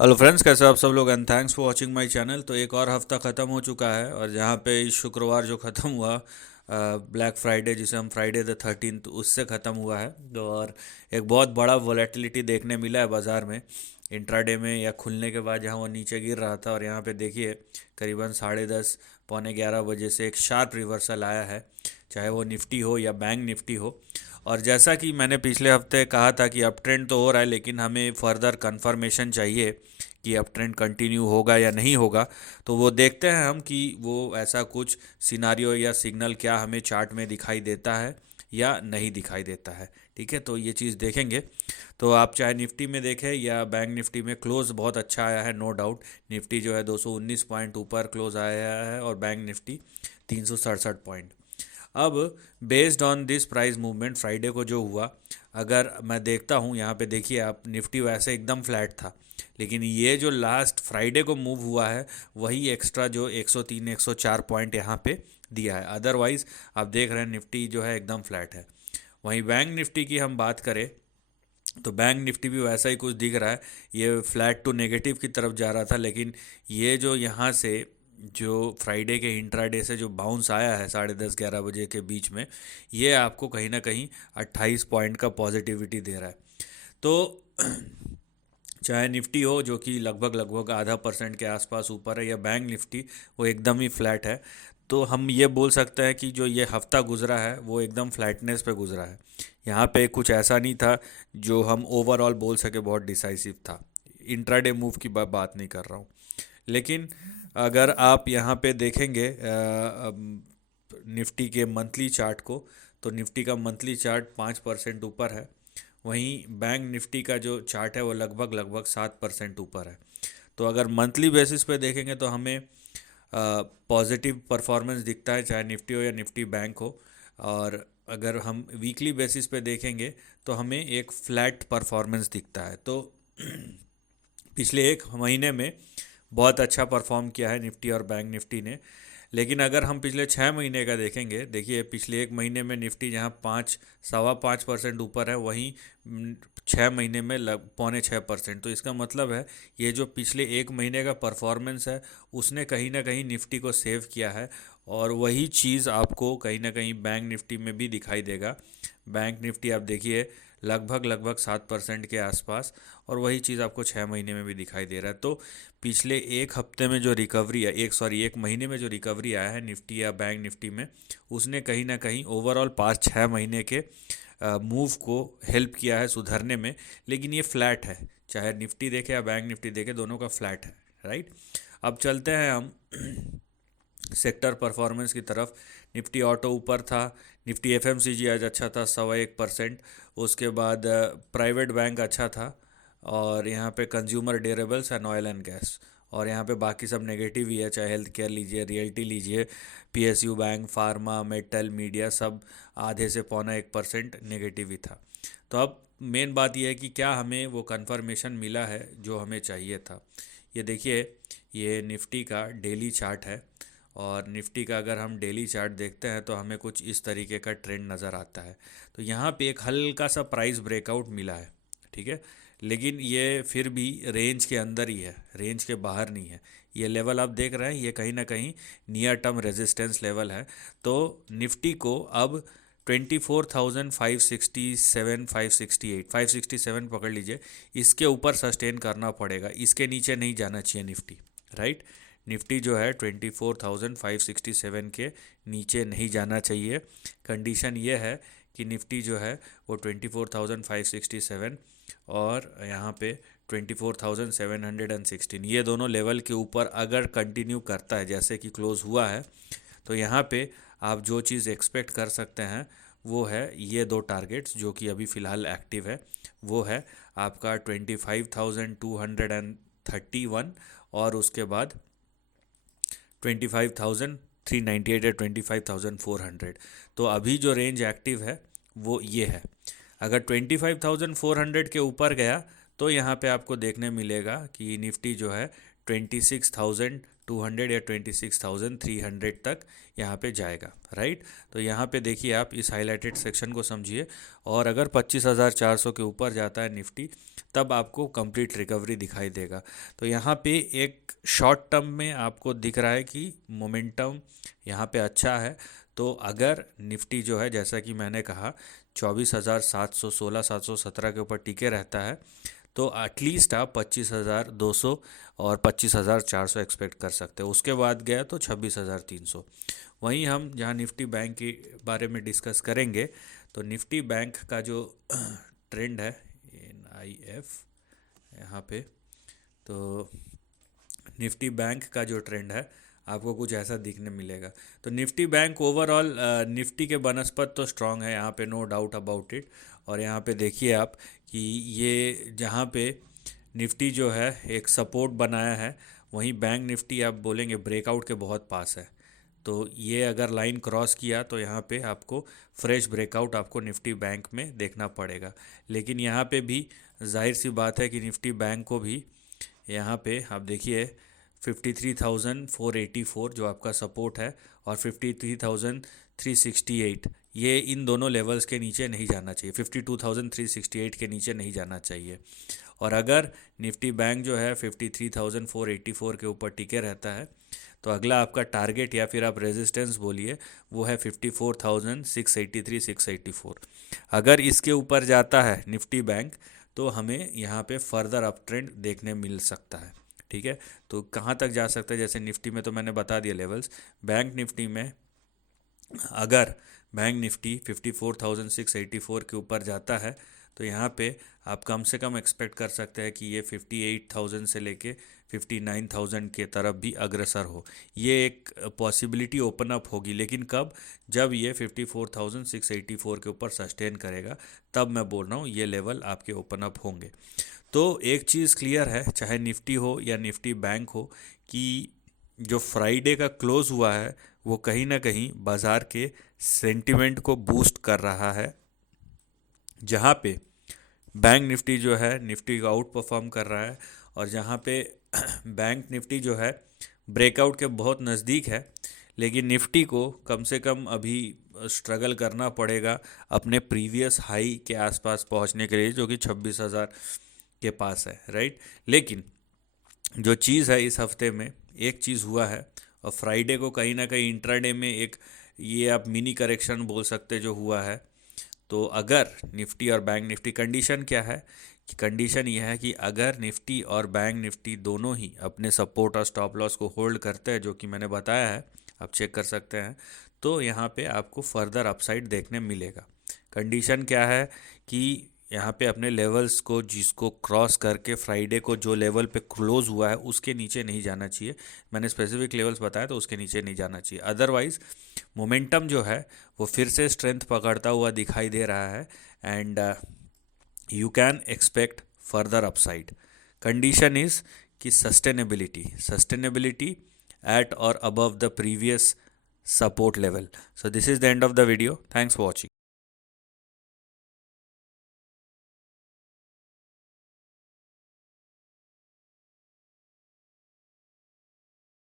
Hello friends, कैसे हो आप सब लोग and thanks for watching my channel. तो एक और हफ्ता ख़त्म हो चुका है और जहाँ पे इस शुक्रवार जो ख़त्म हुआ, ब्लैक फ्राइडे जिसे हम फ्राइडे द 13th, उससे ख़त्म हुआ है। तो और एक बहुत बड़ा वोलेटिलिटी देखने मिला है बाज़ार में इंट्राडे में, या खुलने के बाद जहाँ वो नीचे गिर रहा था। और यहाँ पे देखिए करीबन 10:30 पौने 11 बजे से एक शार्प रिवर्सल आया है, चाहे वो निफ्टी हो या बैंक निफ्टी हो। और जैसा कि मैंने पिछले हफ्ते कहा था कि अप ट्रेंड तो हो रहा है, लेकिन हमें फर्दर कंफर्मेशन चाहिए कि अप ट्रेंड कंटिन्यू होगा या नहीं होगा। तो वो देखते हैं हम कि वो ऐसा कुछ सिनारियो या सिग्नल क्या हमें चार्ट में दिखाई देता है या नहीं दिखाई देता है। ठीक है, तो ये चीज़ देखेंगे। तो आप चाहे निफ्टी में देखें या बैंक निफ्टी में, क्लोज बहुत अच्छा आया है, नो डाउट। निफ्टी जो है 219 पॉइंट ऊपर क्लोज आया है और बैंक निफ्टी 367 पॉइंट। अब based on this price movement Friday को जो हुआ, अगर मैं देखता हूँ यहाँ पे, देखिए आप, निफ्टी वैसे एकदम फ्लैट था, लेकिन ये जो लास्ट फ्राइडे को मूव हुआ है वही एक्स्ट्रा जो 103 104 पॉइंट यहाँ पे दिया है। अदरवाइज आप देख रहे हैं निफ्टी जो है एकदम फ्लैट है। वहीं बैंक निफ्टी की हम बात करें तो बैंक निफ्टी भी वैसा ही कुछ दिख रहा है। ये फ्लैट टू नेगेटिव की तरफ जा रहा था, लेकिन ये जो यहाँ से जो फ्राइडे के इंट्राडे से जो बाउंस आया है 10:30 11 बजे के बीच में, ये आपको कहीं ना कहीं 28 पॉइंट का पॉजिटिविटी दे रहा है। तो चाहे निफ्टी हो जो कि लगभग लगभग आधा परसेंट के आसपास ऊपर है, या बैंक निफ्टी वो एकदम ही फ्लैट है, तो हम ये बोल सकते हैं कि जो ये हफ्ता गुजरा है वो एकदम फ्लैटनेस पे गुजरा है। यहाँ पे कुछ ऐसा नहीं था जो हम ओवरऑल बोल सके बहुत डिसाइसिव था। इंट्राडे मूव की बात नहीं कर रहा हूँ। लेकिन अगर आप यहाँ पे देखेंगे निफ्टी के मंथली चार्ट को, तो निफ्टी का मंथली चार्ट 5% ऊपर है। वहीं बैंक निफ्टी का जो चार्ट है वो लगभग लगभग 7% ऊपर है। तो अगर मंथली बेसिस पे देखेंगे तो हमें पॉजिटिव परफॉर्मेंस दिखता है, चाहे निफ्टी हो या निफ्टी बैंक हो। और अगर हम वीकली बेसिस पे देखेंगे तो हमें एक फ्लैट परफॉर्मेंस दिखता है। तो पिछले एक महीने में बहुत अच्छा परफॉर्म किया है निफ्टी और बैंक निफ्टी ने। लेकिन अगर हम पिछले 6 महीने का देखेंगे, देखिए पिछले एक महीने में निफ्टी जहाँ 5 सवा 5% ऊपर है, वहीं 6 महीने में पौने 6%। तो इसका मतलब है ये जो पिछले एक महीने का परफॉर्मेंस है उसने कहीं ना कहीं निफ्टी को सेव किया है। और वही चीज़ आपको कहीं ना कहीं बैंक निफ्टी में भी दिखाई देगा। बैंक निफ्टी आप देखिए लगभग लगभग 7% के आसपास, और वही चीज़ आपको 6 महीने में भी दिखाई दे रहा है। तो पिछले एक हफ्ते में जो रिकवरी है, एक महीने में जो रिकवरी आया है निफ्टी या बैंक निफ्टी में, उसने कहीं ना कहीं ओवरऑल 5 6 महीने के मूव को हेल्प किया है सुधरने में। लेकिन ये फ्लैट है, चाहे निफ्टी देखे या बैंक निफ्टी देखे, दोनों का फ्लैट है। राइट, अब चलते हैं हम सेक्टर परफॉर्मेंस की तरफ। निफ्टी ऑटो ऊपर था, निफ्टी एफएमसीजी आज अच्छा था 1.25%। उसके बाद प्राइवेट बैंक अच्छा था, और यहाँ पे consumer durables and oil and gas. और यहाँ पे बाकी सब नेगेटिव ही है, चाहे हेल्थ केयर लीजिए, रियल्टी लीजिए, PSU bank, pharma, metal, media, सब आधे से पौना 1% नेगेटिव ही था। तो अब मेन बात यह है कि क्या हमें वो कंफर्मेशन मिला है जो हमें चाहिए था। ये देखिए, ये निफ्टी का डेली चार्ट है, और निफ्टी का अगर हम डेली चार्ट देखते हैं तो हमें कुछ इस तरीके का ट्रेंड नज़र आता है। तो यहाँ पे एक हल्का सा प्राइस ब्रेकआउट मिला है, ठीक है, लेकिन ये फिर भी रेंज के अंदर ही है, रेंज के बाहर नहीं है। ये लेवल आप देख रहे हैं, ये कहीं ना कहीं नियर टर्म रेजिस्टेंस लेवल है। तो निफ्टी को अब 24,567 568 567 पकड़ लीजिए, इसके ऊपर सस्टेन करना पड़ेगा, इसके नीचे नहीं जाना चाहिए निफ्टी। राइट, निफ्टी जो है 24,567 के नीचे नहीं जाना चाहिए। कंडीशन ये है कि निफ्टी जो है वो 24,567 और यहाँ पे 24,716, ये दोनों लेवल के ऊपर अगर कंटिन्यू करता है जैसे कि क्लोज हुआ है, तो यहाँ पे आप जो चीज़ एक्सपेक्ट कर सकते हैं वो है ये दो टारगेट्स जो कि अभी फ़िलहाल एक्टिव है। वो है आपका 25,231, और उसके बाद 25,398 या 25,400। तो अभी जो रेंज एक्टिव है वो ये है। अगर 25,400 के ऊपर गया तो यहाँ पे आपको देखने मिलेगा कि निफ्टी जो है 200 या 26,300 तक यहाँ पे जाएगा, राइट। तो यहाँ पे देखिए आप इस हाईलाइटेड सेक्शन को समझिए, और अगर 25,400 के ऊपर जाता है निफ्टी, तब आपको कंप्लीट रिकवरी दिखाई देगा। तो यहाँ पे एक शॉर्ट टर्म में आपको दिख रहा है कि मोमेंटम यहाँ पे अच्छा है। तो अगर निफ्टी जो है, जैसा कि मैंने कहा, 24,716 717 के ऊपर टिके रहता है, तो एटलीस्ट आप 25,200 और 25,400 एक्सपेक्ट कर सकते हो। उसके बाद गया तो 26,300। वहीं हम जहाँ निफ्टी बैंक के बारे में डिस्कस करेंगे, तो निफ्टी बैंक का जो ट्रेंड है NIF यहाँ पे, तो निफ्टी बैंक का जो ट्रेंड है आपको कुछ ऐसा दिखने मिलेगा। तो निफ्टी बैंक ओवरऑल निफ्टी के बनस्पत तो स्ट्रांग है, यहाँ पे नो डाउट अबाउट इट। और यहाँ पे देखिए आप कि ये जहाँ पे निफ्टी जो है एक सपोर्ट बनाया है, वहीं बैंक निफ्टी आप बोलेंगे ब्रेकआउट के बहुत पास है। तो ये अगर लाइन क्रॉस किया तो यहाँ पे आपको फ्रेश ब्रेकआउट आपको निफ्टी बैंक में देखना पड़ेगा। लेकिन यहाँ पे भी जाहिर सी बात है कि निफ्टी बैंक को भी यहाँ पे आप देखिए 53,484 जो आपका सपोर्ट है, और 53,368, ये इन दोनों लेवल्स के नीचे नहीं जाना चाहिए, 52,368 के नीचे नहीं जाना चाहिए। और अगर निफ्टी बैंक जो है 53,484 के ऊपर टिके रहता है, तो अगला आपका टारगेट या फिर आप रेजिस्टेंस बोलिए, वो है 54,683 684। अगर इसके ऊपर जाता है निफ्टी बैंक, तो हमें यहाँ पे फर्दर अप ट्रेंड देखने मिल सकता है, ठीक है। तो कहाँ तक जा सकता है, जैसे निफ्टी में तो मैंने बता दिया लेवल्स। बैंक निफ्टी में अगर बैंक निफ्टी 54,684 के ऊपर जाता है, तो यहाँ पे आप कम से कम एक्सपेक्ट कर सकते हैं कि ये 58,000 से लेके 59,000 के तरफ भी अग्रसर हो। ये एक पॉसिबिलिटी ओपन अप होगी, लेकिन कब? जब ये 54,684 के ऊपर सस्टेन करेगा, तब मैं बोल रहा हूँ ये लेवल आपके ओपन अप होंगे। तो एक चीज़ क्लियर है, चाहे निफ्टी हो या निफ्टी बैंक हो, कि जो फ्राइडे का क्लोज़ हुआ है वो कहीं ना कहीं बाज़ार के सेंटिमेंट को बूस्ट कर रहा है, जहाँ पे बैंक निफ्टी जो है निफ्टी को आउट परफॉर्म कर रहा है, और जहाँ पे बैंक निफ्टी जो है ब्रेकआउट के बहुत नज़दीक है। लेकिन निफ्टी को कम से कम अभी स्ट्रगल करना पड़ेगा अपने प्रीवियस हाई के आसपास पहुंचने के लिए, जो कि 26,000 के पास है, राइट। लेकिन जो चीज़ है, इस हफ्ते में एक चीज़ हुआ है, और फ्राइडे को कहीं ना कहीं इंट्राडे में एक, ये आप मिनी करेक्शन बोल सकते जो हुआ है। तो अगर निफ्टी और बैंक निफ्टी, कंडीशन क्या है कि कंडीशन यह है कि अगर निफ्टी और बैंक निफ्टी दोनों ही अपने सपोर्ट और स्टॉप लॉस को होल्ड करते हैं, जो कि मैंने बताया है, आप चेक कर सकते हैं, तो यहाँ पे आपको फर्दर अपसाइड देखने मिलेगा। कंडीशन क्या है कि यहाँ पे अपने लेवल्स को, जिसको क्रॉस करके फ्राइडे को जो लेवल पे क्लोज हुआ है उसके नीचे नहीं जाना चाहिए। मैंने स्पेसिफिक लेवल्स बताया, तो उसके नीचे नहीं जाना चाहिए। अदरवाइज मोमेंटम जो है वो फिर से स्ट्रेंथ पकड़ता हुआ दिखाई दे रहा है, and you can expect further upside. Condition is कि sustainability at or above the previous support level. So this is the end of the video. Thanks for watching.